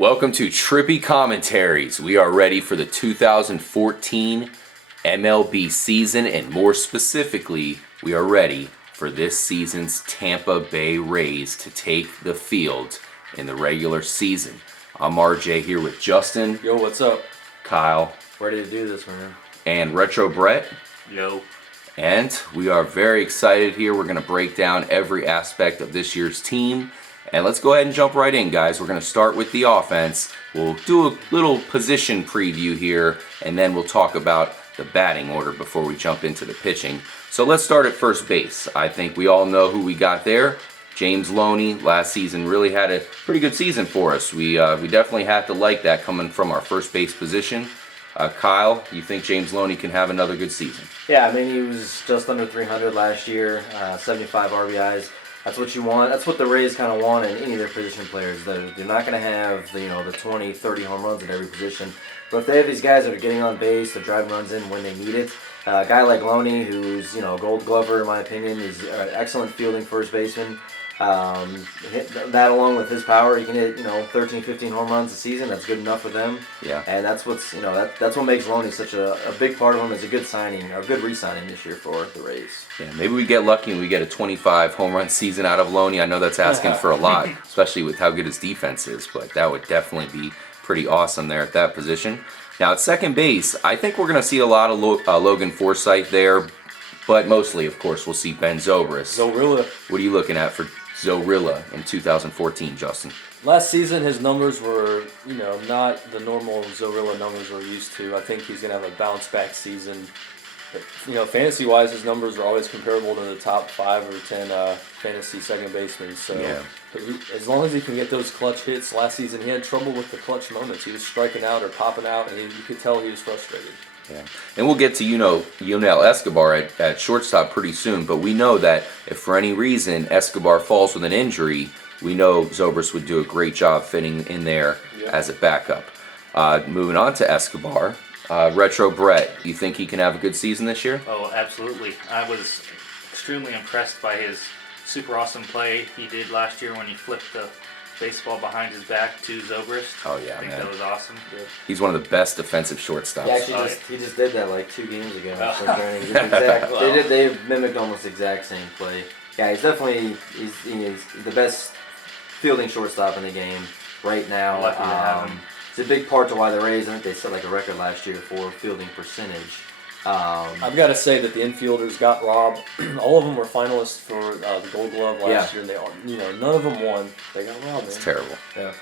Welcome to Trippy Commentaries. We are ready for the 2014 MLB season, and more specifically, we are ready for this season's Tampa Bay Rays to take the field in the regular season. I'm RJ here with Justin. Yo, what's up? Kyle. Ready to do this, man. And Retro Brett. Yo. And we are very excited here. We're going to break down every aspect of this year's team. And let's go ahead and jump right in, guys. We're going to start with the offense. We'll do a little position preview here, and then we'll talk about the batting order before we jump into the pitching. So let's start at first base. I think we all know who we got there. James Loney last season really had a pretty good season for us. We definitely had to like that coming from our first base position. Kyle, you think James Loney can have another good season? Yeah, I mean, he was just under 300 last year, 75 RBIs. That's what you want. That's what the Rays kind of want in any of their position players. They're not going to have the 20, 30 home runs at every position. But if they have these guys that are getting on base, they're driving runs in when they need it. A guy like Loney, who's a Gold Glover in my opinion, he's an excellent fielding first baseman. Hit that along with his power, he can hit 13, 15 home runs a season. That's good enough for them. Yeah. And that's what's that's what makes Loney such a big part of him. Is a good signing, or a good re-signing this year for the Rays. Yeah, maybe we get lucky and we get a 25 home run season out of Loney. I know that's asking for a lot, especially with how good his defense is, but that would definitely be pretty awesome there at that position. Now at second base, I think we're going to see a lot of Logan Forsythe there, but mostly, of course, we'll see Ben Zobrist. Zorilla. What are you looking at for Zorilla in 2014, Justin? Last season, his numbers were, not the normal Zorilla numbers we're used to. I think he's going to have a bounce-back season. But, fantasy-wise, his numbers are always comparable to the top 5 or 10 fantasy second basemen. So, yeah. But as long as he can get those clutch hits, last season he had trouble with the clutch moments. He was striking out or popping out, and you could tell he was frustrated. Yeah, and we'll get to Yunel Escobar at shortstop pretty soon, but we know that if for any reason Escobar falls with an injury, we know Zobrist would do a great job fitting in there as a backup. Moving on to Escobar, Retro Brett, do you think he can have a good season this year? Oh, absolutely. I was extremely impressed by his super awesome play he did last year when he flipped the baseball behind his back to Zobrist. Oh yeah, I think man. that was awesome. Yeah. He's one of the best defensive shortstops. He just did that like 2 games ago. Wow. They mimicked almost the exact same play. Yeah, he's definitely he's the best fielding shortstop in the game right now. Lucky to have him. It's a big part to why the Rays, I think they set like a record last year for fielding percentage. I've got to say that the infielders got robbed. All of them were finalists for the Gold Glove last year, and they all, none of them won. They got robbed. It's terrible. Yeah.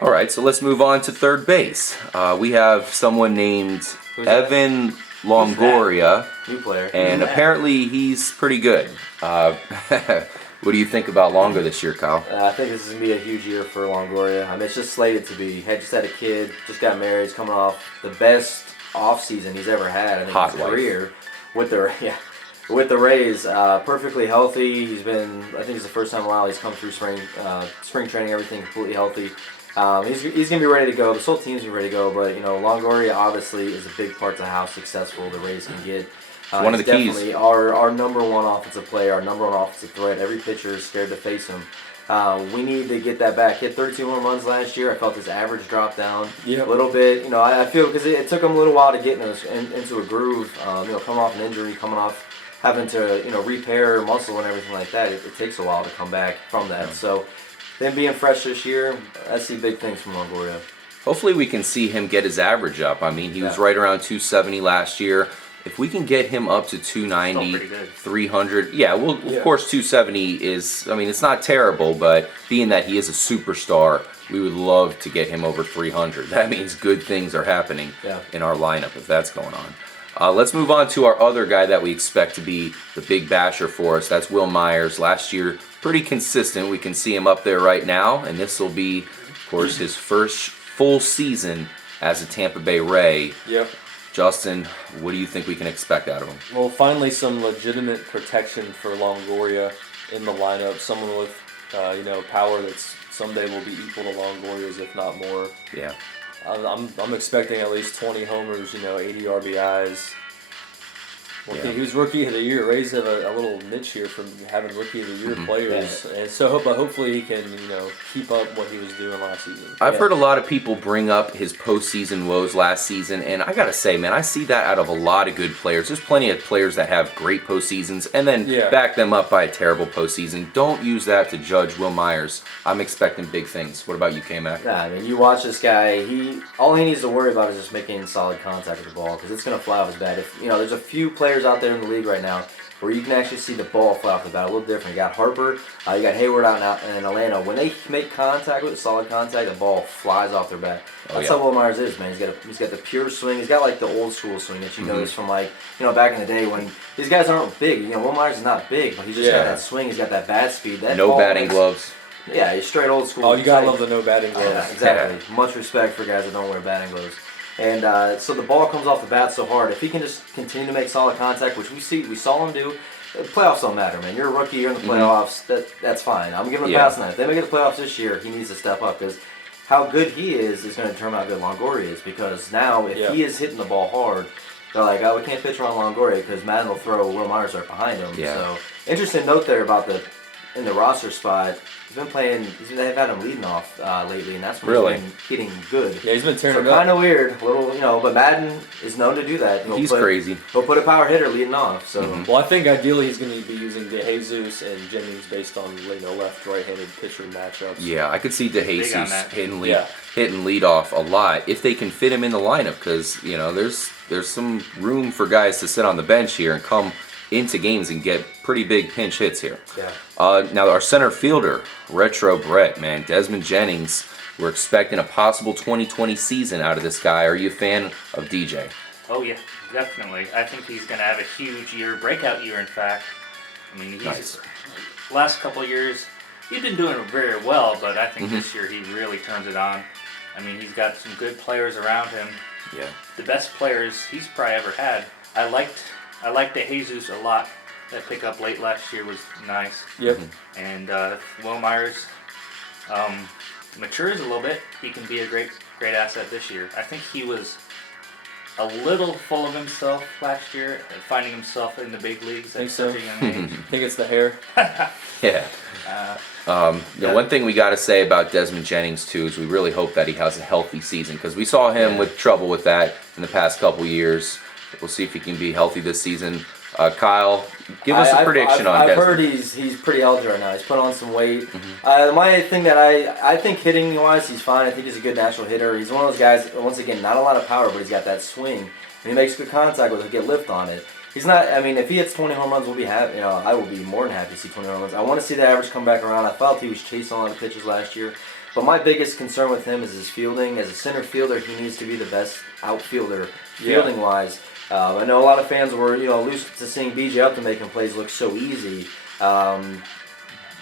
All right, so let's move on to third base. We have someone named Evan Longoria, new player, and apparently he's pretty good. What do you think about Longo this year, Kyle? I think this is going to be a huge year for Longoria. I mean, it's just slated to be. He just had a kid, just got married, he's coming off the best off season he's ever had in his career with the Rays. Perfectly healthy. He's been, I think it's the first time in a while he's come through spring training, everything completely healthy. He's gonna be ready to go. This whole team's gonna be ready to go. But Longoria obviously is a big part to how successful the Rays can get. One of the keys. Definitely our number one offensive player, our number one offensive threat. Every pitcher is scared to face him. We need to get that back. He had 32 home runs last year. I felt his average dropped down a little bit. I feel because it took him a little while to get into a groove. Coming off an injury, coming off having to repair muscle and everything like that. It takes a while to come back from that. So them being fresh this year, I see big things from Longoria. Hopefully we can see him get his average up. I mean, he was right around 270 last year. If we can get him up to 290, 300, of course 270 is, it's not terrible, but being that he is a superstar, we would love to get him over 300. That means good things are happening in our lineup if that's going on. Let's move on to our other guy that we expect to be the big basher for us. That's Will Myers. Last year, pretty consistent. We can see him up there right now, and this will be, of course, his first full season as a Tampa Bay Ray. Yep. Justin, what do you think we can expect out of him? Well, finally some legitimate protection for Longoria in the lineup. Someone with, power that's someday will be equal to Longoria's, if not more. Yeah. I'm expecting at least 20 homers, 80 RBIs. Well, Yeah. he was Rookie of the Year. Rays have a little niche here from having Rookie of the Year Mm-hmm. players, and so but hopefully he can keep up what he was doing last season. I've heard a lot of people bring up his postseason woes last season, and I gotta say, man, I see that out of a lot of good players. There's plenty of players that have great postseasons and then back them up by a terrible postseason. Don't use that to judge Will Myers. I'm expecting big things. What about you, K-Mac? Nah, I mean, you watch this guy. All he needs to worry about is just making solid contact with the ball, because it's gonna fly off his bat. If there's a few players out there in the league right now where you can actually see the ball fly off the bat a little different. You got Harper, you got Hayward out in Atlanta. When they make contact with solid contact, the ball flies off their bat. That's how Will Myers is, man. He's got the pure swing. He's got like the old school swing that you notice from back in the day when these guys aren't big. Will Myers is not big, but he's just got that swing. He's got that bat speed. That no ball batting gloves. Yeah, he's straight old school. Oh, you gotta love the no batting gloves. Yeah, exactly. Much respect for guys that don't wear batting gloves. And so the ball comes off the bat so hard. If he can just continue to make solid contact, which we saw him do, playoffs don't matter, man. You're a rookie, you're in the playoffs. That's fine. I'm giving him a pass on that. If they make it to the playoffs this year, he needs to step up, because how good he is going to determine how good Longoria is. Because now, if he is hitting the ball hard, they're like, oh, we can't pitch around Longoria because Madden will throw Will Myers right behind him. Yeah. So interesting note there about in the roster spot. He's been playing. They've had him leading off lately, and that's when he's been hitting good. Yeah, he's been tearing it So up. kind of weird, but Madden is known to do that. He's crazy. He'll put a power hitter leading off. So Well, I think ideally he's going to be using DeJesus and Jennings based on left right-handed pitcher matchups. Yeah, I could see Big on DeJesus that. hitting lead off a lot if they can fit him in the lineup, because there's some room for guys to sit on the bench here and come into games and get pretty big pinch hits here. yeah. Now our center fielder, Retro Brett, man, Desmond Jennings. We're expecting a possible 2020 season out of this guy. Are you a fan of DJ? Oh yeah, definitely. I think he's going to have a huge year, breakout year in fact. I mean, Nice. last couple of years, he's been doing very well, but I think this year he really turns it on. I mean, he's got some good players around him. Yeah. The best players he's probably ever had. I liked DeJesus a lot. That pickup late last year was nice. Yep. And Will Myers matures a little bit. He can be a great asset this year. I think he was a little full of himself last year, finding himself in the big leagues Think at so? such a young age. Think it's the hair. Yeah. The one thing we got to say about Desmond Jennings too is we really hope that he has a healthy season, because we saw him with trouble with that in the past couple years. We'll see if he can be healthy this season. Kyle, give us a prediction on I've Desmond. heard he's pretty healthy right now. He's put on some weight. My thing that I think hitting wise, he's fine. I think he's a good natural hitter. He's one of those guys. Once again, not a lot of power, but he's got that swing, and he makes good contact with it. He'll get lift on it. He's not. I mean, if he hits 20 home runs, we'll be happy. I will be more than happy to see 20 home runs. I want to see the average come back around. I felt he was chasing a lot of pitches last year. But my biggest concern with him is his fielding. As a center fielder, he needs to be the best outfielder fielding wise. I know a lot of fans were used to seeing BJ Upton making plays look so easy.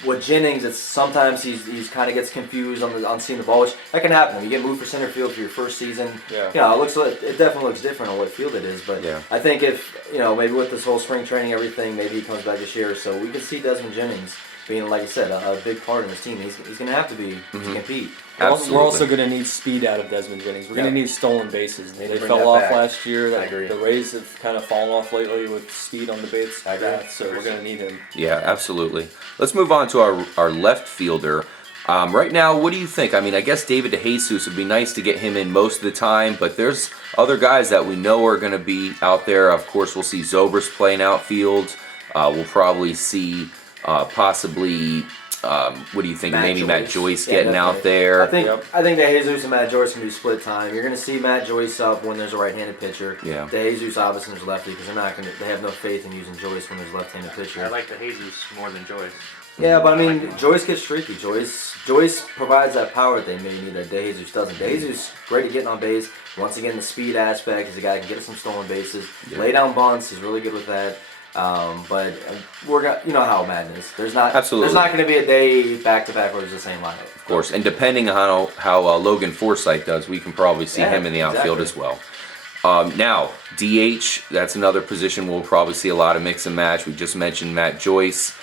With Jennings, it's sometimes he's kind of gets confused on seeing the ball, which that can happen. You get moved for center field for your first season. It definitely looks different on what field it is. But I think if maybe with this whole spring training everything, maybe he comes back this year. So we could see Desmond Jennings being, like I said, a big part of this team. He's going to have to be to compete. Absolutely. We're also going to need speed out of Desmond Jennings. We're going to need stolen bases. They bring fell that off back. last year. I agree. The Rays have kind of fallen off lately with speed on the base. I agree. So we're going to need him. Yeah, absolutely. Let's move on to our left fielder. Right now, what do you think? I mean, I guess David DeJesus would be nice to get him in most of the time, but there's other guys that we know are going to be out there. Of course, we'll see Zobrist playing outfield. We'll probably see possibly. What do you think? Maybe Matt Joyce getting out there. I think DeJesus and Matt Joyce can do split time. You're going to see Matt Joyce up when there's a right-handed pitcher. Yeah. DeJesus obviously is lefty because they have no faith in using Joyce when there's a left-handed pitcher. I like DeJesus more than Joyce. Yeah, but I mean, Joyce gets streaky. Joyce provides that power that they may need that DeJesus doesn't. DeJesus great at getting on base. Once again, the speed aspect. He's a guy who can get us some stolen bases. Yeah. Lay down bunts. He's really good with that. But you know how Madden is. There's not going to be a day back to back where it's the same lineup. Of course, and depending on how Logan Forsythe does, we can probably see him in the outfield as well. Now, DH, that's another position we'll probably see a lot of mix and match. We just mentioned Matt Joyce.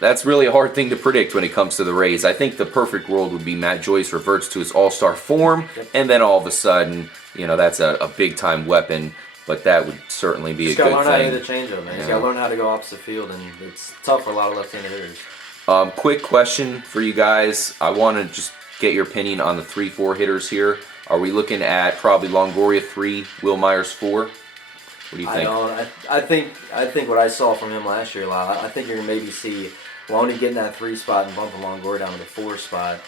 That's really a hard thing to predict when it comes to the Rays. I think the perfect world would be Matt Joyce reverts to his all-star form, and then all of a sudden, that's a big-time weapon but that would certainly be Just a good gotta learn how to hit a thing. changeup, man. You Yeah. gotta learn how to go opposite field, and it's tough for a lot of left-handed hitters. Quick question for you guys. I want to just get your opinion on the 3-4 hitters here. Are we looking at probably Longoria 3, Will Myers 4? What do you think? I think what I saw from him last year a lot. I think you're gonna maybe see Loney getting that 3 spot and bumping Longoria down to the 4 spot.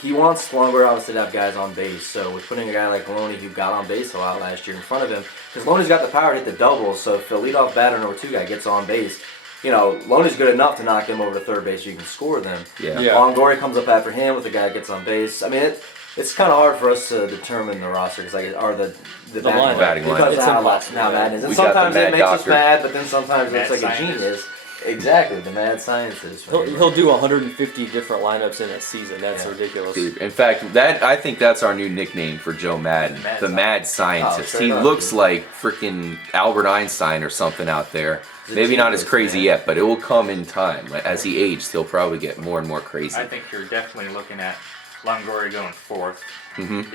He wants Longoria obviously to have guys on base. So with putting a guy like Loney who got on base a lot last year in front of him, because Loney's got the power to hit the doubles. So if the leadoff batter number 2 guy gets on base, Loney's good enough to knock him over to third base so you can score them. Yeah. Longoria comes up after him with the guy that gets on base. I mean, it's kind of hard for us to determine the roster because the batting line. because It's of how impossible. mad it is. And We got the sometimes mad it makes us doctor. mad, but then sometimes Mad it's like scientist. a genius. Exactly, the mad scientist. He'll do 150 different lineups in a season. That's Yeah. ridiculous. Dude, in fact, I think that's our new nickname for Joe Madden, Mad the Mad Scientist. Oh, He straight up, looks dude. like freaking Albert Einstein or something out there. He's a Maybe not as genius, crazy man. yet, but it will come in time. As he ages, he'll probably get more and more crazy. I think you're definitely looking at Longoria going 4th.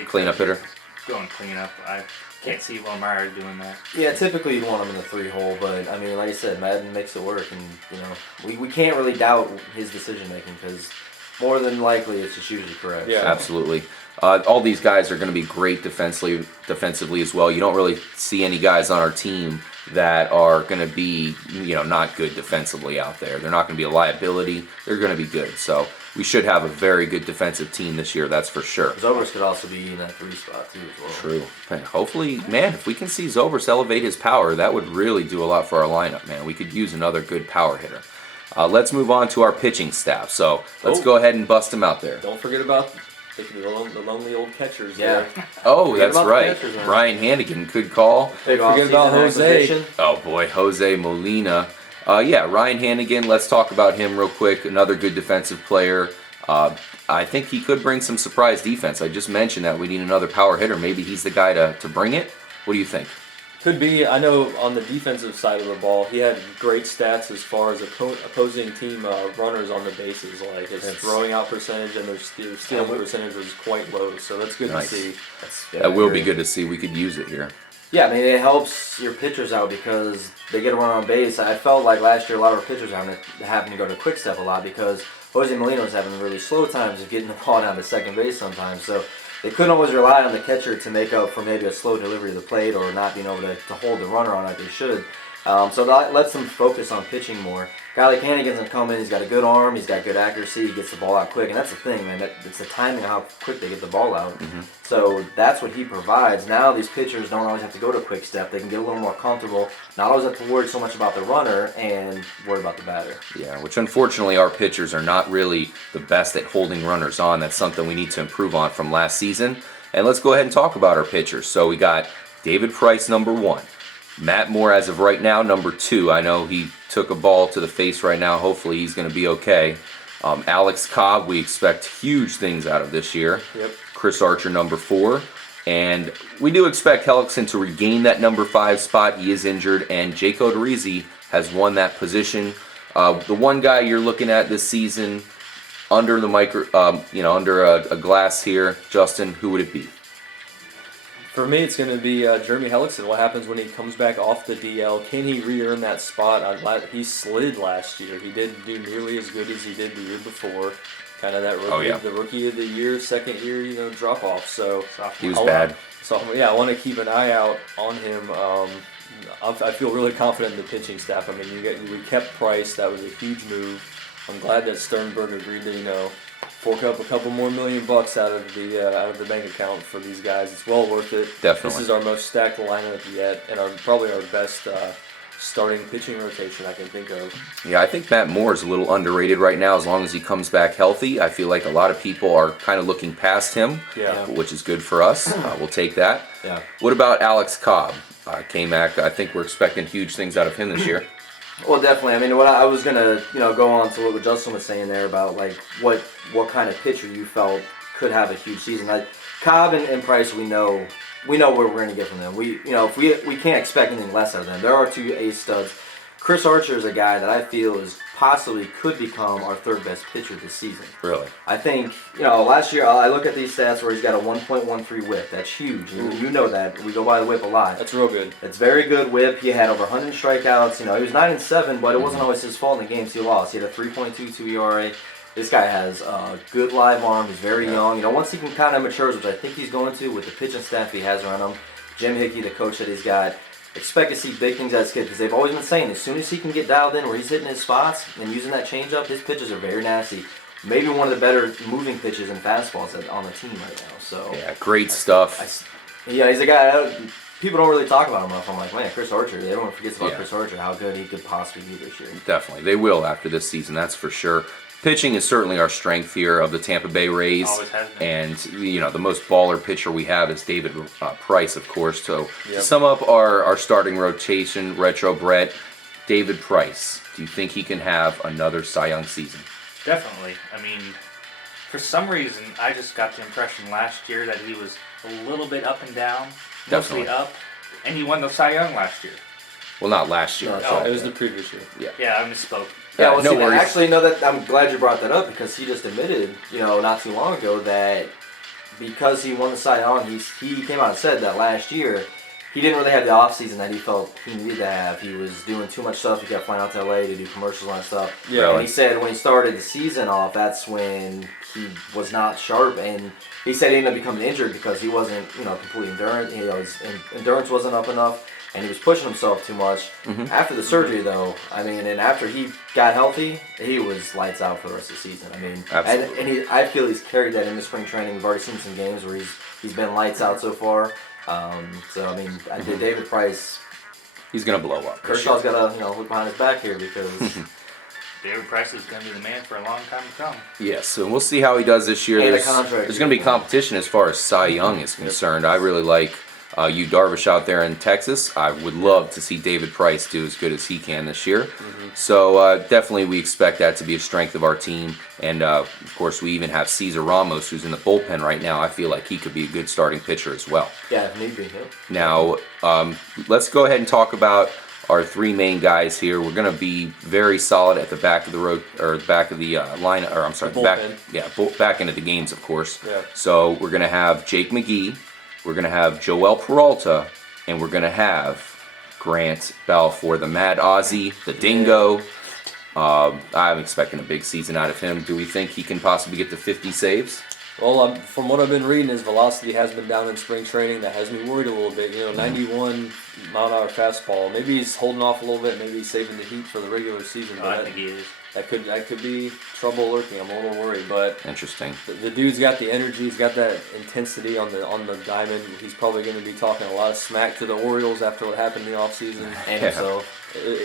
Cleanup hitter. Going cleanup. I can't see Will Myers doing that. Yeah, typically you'd want him in the 3 hole, but I mean, like I said, Madden makes it work, and we can't really doubt his decision making because more than likely it's just usually correct. Yeah. Absolutely. All these guys are going to be great defensively as well. You don't really see any guys on our team that are going to be, not good defensively out there. They're not going to be a liability. They're going to be good. So we should have a very good defensive team this year. That's for sure. Zobrist could also be in that 3 spot too as well. True. Man, hopefully, man, if we can see Zobrist elevate his power, that would really do a lot for our lineup, man. We could use another good power hitter. Let's move on to our pitching staff. So let's go ahead and bust them out there. Don't forget about the lonely old catchers. Yeah. There. Oh, Forget that's about the right. pitchers, man. Ryan Hanigan could call. Big Forget about offseason Jose. acquisition. Oh boy, Jose Molina. Ryan Hanigan. Let's talk about him real quick. Another good defensive player. I think he could bring some surprise defense. I just mentioned that we need another power hitter. Maybe he's the guy to bring it. What do you think? Could be. I know on the defensive side of the ball, he had great stats as far as opposing team runners on the bases. Like his throwing out percentage and their stealing percentage was quite low. So that's good Nice. to see. That will be good to see. We could use it here. Yeah, I mean, it helps your pitchers out because they get a run on base. I felt like last year a lot of our pitchers having to go to quick step a lot because Jose Molina was having really slow times of getting the ball down to second base sometimes. So they couldn't always rely on the catcher to make up for maybe a slow delivery of the plate or not being able to hold the runner on like they should. So that lets them focus on pitching more. A guy like Hanigan's gonna come in. He's got a good arm. He's got good accuracy. He gets the ball out quick, and that's the thing, man. It's the timing of how quick they get the ball out. So that's what he provides. Now these pitchers don't always have to go to quick step. They can get a little more comfortable. Not always have to worry so much about the runner and worry about the batter. Yeah, which unfortunately our pitchers are not really the best at holding runners on. That's something we need to improve on from last season. And let's go ahead and talk about our pitchers. So we got David Price, number 1. Matt Moore, as of right now, number 2. I know he took a ball to the face right now. Hopefully he's going to be okay. Alex Cobb, we expect huge things out of this year. Yep. Chris Archer, number 4. And we do expect Hellickson to regain that number 5 spot. He is injured. And Jake Odorizzi has won that position. The one guy you're looking at this season under the under a glass here, Justin, who would it be? For me, it's going to be Jeremy Hellickson. What happens when he comes back off the DL? Can he re-earn that spot? He slid last year. He didn't do nearly as good as he did the year before. Kind of that rookie, the rookie of the year, second year, drop off. So He was bad. I want to keep an eye out on him. I feel really confident in the pitching staff. I mean, we kept Price. That was a huge move. I'm glad that Sternberg agreed to fork up a couple more $1 million out of the bank account for these guys. It's well worth it. Definitely. This is our most stacked lineup yet, and probably our best starting pitching rotation I can think of. Yeah, I think Matt Moore is a little underrated right now as long as he comes back healthy. I feel like a lot of people are kind of looking past him, which is good for us. We'll take that. Yeah. What about Alex Cobb? K-Mac, I think we're expecting huge things out of him this year. Well, definitely. I mean, what I was gonna, go on to what Justin was saying there about like what kind of pitcher you felt could have a huge season. Like Cobb and Price, we know what we're gonna get from them. We can't expect anything less out of them. There are 2 ace studs. Chris Archer is a guy that I feel is possibly could become our third best pitcher this season. Really? I think, last year I look at these stats where he's got a 1.13 whip. That's huge. You know that. We go by the whip a lot. That's real good. It's very good whip. He had over 100 strikeouts. He was 9-7, but it wasn't always his fault in the games he lost. He had a 3.22 ERA. This guy has a good live arm. He's very young. Once he can kind of mature, which I think he's going to with the pitching staff he has around him, Jim Hickey, the coach that he's got, expect to see big things out of this kid because they've always been saying as soon as he can get dialed in where he's hitting his spots and using that changeup, his pitches are very nasty. Maybe one of the better moving pitches and fastballs on the team right now. So Yeah, great stuff. he's a guy. People don't really talk about him enough. I'm like, man, Chris Archer. Everyone forgets about Chris Archer, how good he could possibly be this year. Definitely. They will after this season, that's for sure. Pitching is certainly our strength here of the Tampa Bay Rays. Always has been. And, the most baller pitcher we have is David Price, of course. So to sum up our starting rotation, Retro Brett, David Price, do you think he can have another Cy Young season? Definitely. I mean, for some reason, I just got the impression last year that he was a little bit up and down, mostly Definitely. up, and he won the Cy Young last year. Well, not last year. No, It was the previous year. Yeah, I misspoke. Yeah, well, no see, worries. actually, that I'm glad you brought that up because he just admitted, not too long ago that because he won the Cy Young, he came out and said that last year he didn't really have the offseason that he felt he needed to have. He was doing too much stuff. He kept flying out to LA to do commercials and stuff. Yeah. And he said when he started the season off, that's when he was not sharp, and he said he ended up becoming injured because he wasn't, completely endurant. His endurance wasn't up enough. And he was pushing himself too much. After the surgery, though, and after he got healthy, he was lights out for the rest of the season. Absolutely. And I feel he's carried that into spring training. We've already seen some games where he's been lights out so far. I think David Price, He's going to blow up. this Kershaw's year. got to look behind his back here because David Price is going to be the man for a long time to come. Yes, so we'll see how he does this year. And the There's contract. going to be competition as far as Cy Young is concerned. I really like you Darvish out there in Texas. I would love to see David Price do as good as he can this year. So definitely we expect that to be a strength of our team. And of course we even have Cesar Ramos who's in the bullpen right now. I feel like he could be a good starting pitcher as well. yeah, if need be. Yeah. Now let's go ahead and talk about our three main guys here. We're going to be very solid at the back of the road, or back of the line, or I'm sorry, back into the games, of course. Yeah. So we're going to have Jake McGee, we're going to have Joel Peralta, and we're going to have Grant Balfour, the Mad Aussie, the Dingo. I'm expecting a big season out of him. Do we think he can possibly get to 50 saves? Well, from what I've been reading, his velocity has been down in spring training. That has me worried a little bit. 91 mile-an-hour fastball. Maybe he's holding off a little bit. Maybe he's saving the heat for the regular season. Oh, I think he is. That could be trouble lurking. I'm a little worried, but Interesting. the dude's got the energy. He's got that intensity on the diamond. He's probably going to be talking a lot of smack to the Orioles after what happened in the offseason. And himself.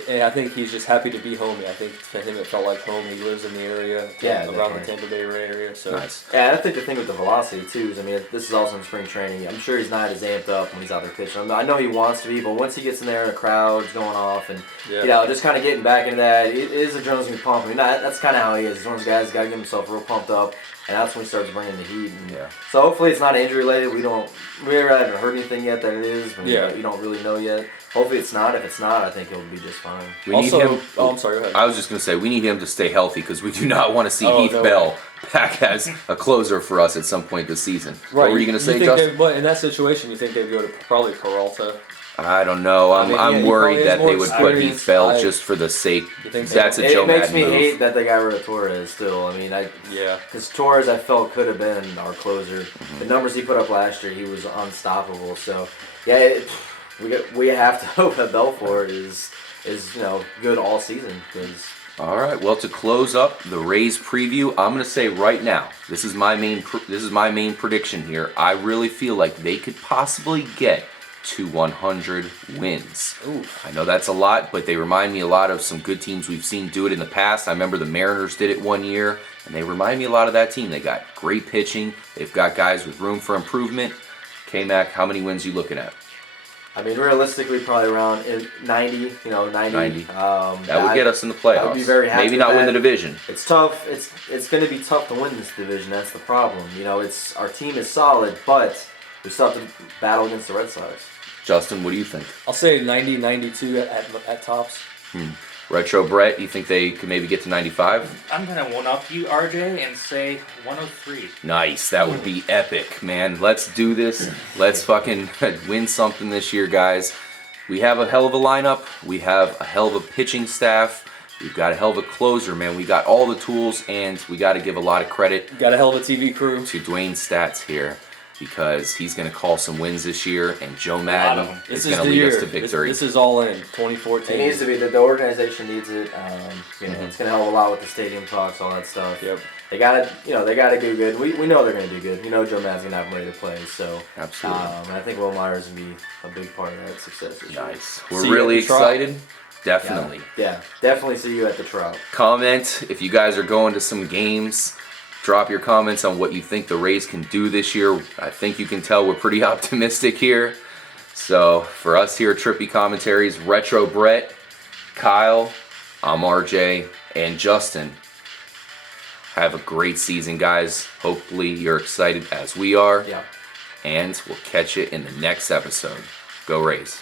And I think he's just happy to be home. I think to him it felt like home. He lives in the area, around the definitely. Tampa Bay Ray area. So Nice. Yeah, and I think the thing with the velocity too is, this is also in spring training. I'm sure he's not as amped up when he's out there pitching. I know he wants to be, but once he gets in there and the crowd's going off and just kind of getting back into that, it is a adrenaline pump. That's kind of how he is. He's one of those guys who's got to get himself real pumped up, and that's when he starts bringing the heat. And so hopefully it's not injury related. We haven't heard anything yet that it is. But you don't really know yet. Hopefully it's not. If it's not, I think he'll be just fine. We need him. Oh, I'm sorry. Go ahead. I was just going to say, we need him to stay healthy because we do not want to see Heath no Bell back as a closer for us at some point this season. Right. What were you going to say, think Justin? But in that situation, you think they'd go to probably Peralta? I don't know. I'm he worried probably has that more they would put Heath experience. Bell just for the sake. You think so? That's a Joe It makes Madden me move. hate that they got rid of Torres still. Because Torres, I felt, could have been our closer. The numbers he put up last year, he was unstoppable. So, we have to hope that Belfort is good all season. Because All right. Well, to close up the Rays preview, I'm going to say right now, this is my main prediction here. I really feel like they could possibly get to 100 wins. Ooh. I know that's a lot, but they remind me a lot of some good teams we've seen do it in the past. I remember the Mariners did it one year, and they remind me a lot of that team. They got great pitching. They've got guys with room for improvement. K-Mac, how many wins are you looking at? realistically, probably around 90. 90. That That would get us in the playoffs. I would be very happy Maybe with not win that. the division. It's tough. It's going to be tough to win this division. That's the problem. Our team is solid, but we still have to battle against the Red Sox. Justin, what do you think? I'll say 90, 92 at tops. Retro Brett, you think they could maybe get to 95? I'm gonna one up you, RJ, and say 103. Nice. That would be epic, man. Let's do this. Let's fucking win something this year, guys. We have a hell of a lineup. We have a hell of a pitching staff. We've got a hell of a closer, man. We got all the tools, and we got to give a lot of credit Got a hell of a TV crew. to Dwayne's stats here, because he's going to call some wins this year, and Joe lot Madden of 'em. is This going is to the lead year. us to victory. This is all in 2014. It needs to be. The organization needs it. It's gonna help a lot with the stadium talks, all that stuff. Yep. They gotta, they gotta do good. We know they're gonna do good. We know Joe Madden's gonna have them ready to play. So Absolutely. I think Will Myers gonna be a big part of that success. This year. Nice. See We're you really at the Trop. excited. Definitely. Yeah, definitely see you at the Trout. Comment if you guys are going to some games. Drop your comments on what you think the Rays can do this year. I think you can tell we're pretty optimistic here. So for us here at Trippy Commentaries, Retro Brett, Kyle, I'm RJ, and Justin. Have a great season, guys. Hopefully you're excited as we are. Yeah. And we'll catch you in the next episode. Go Rays.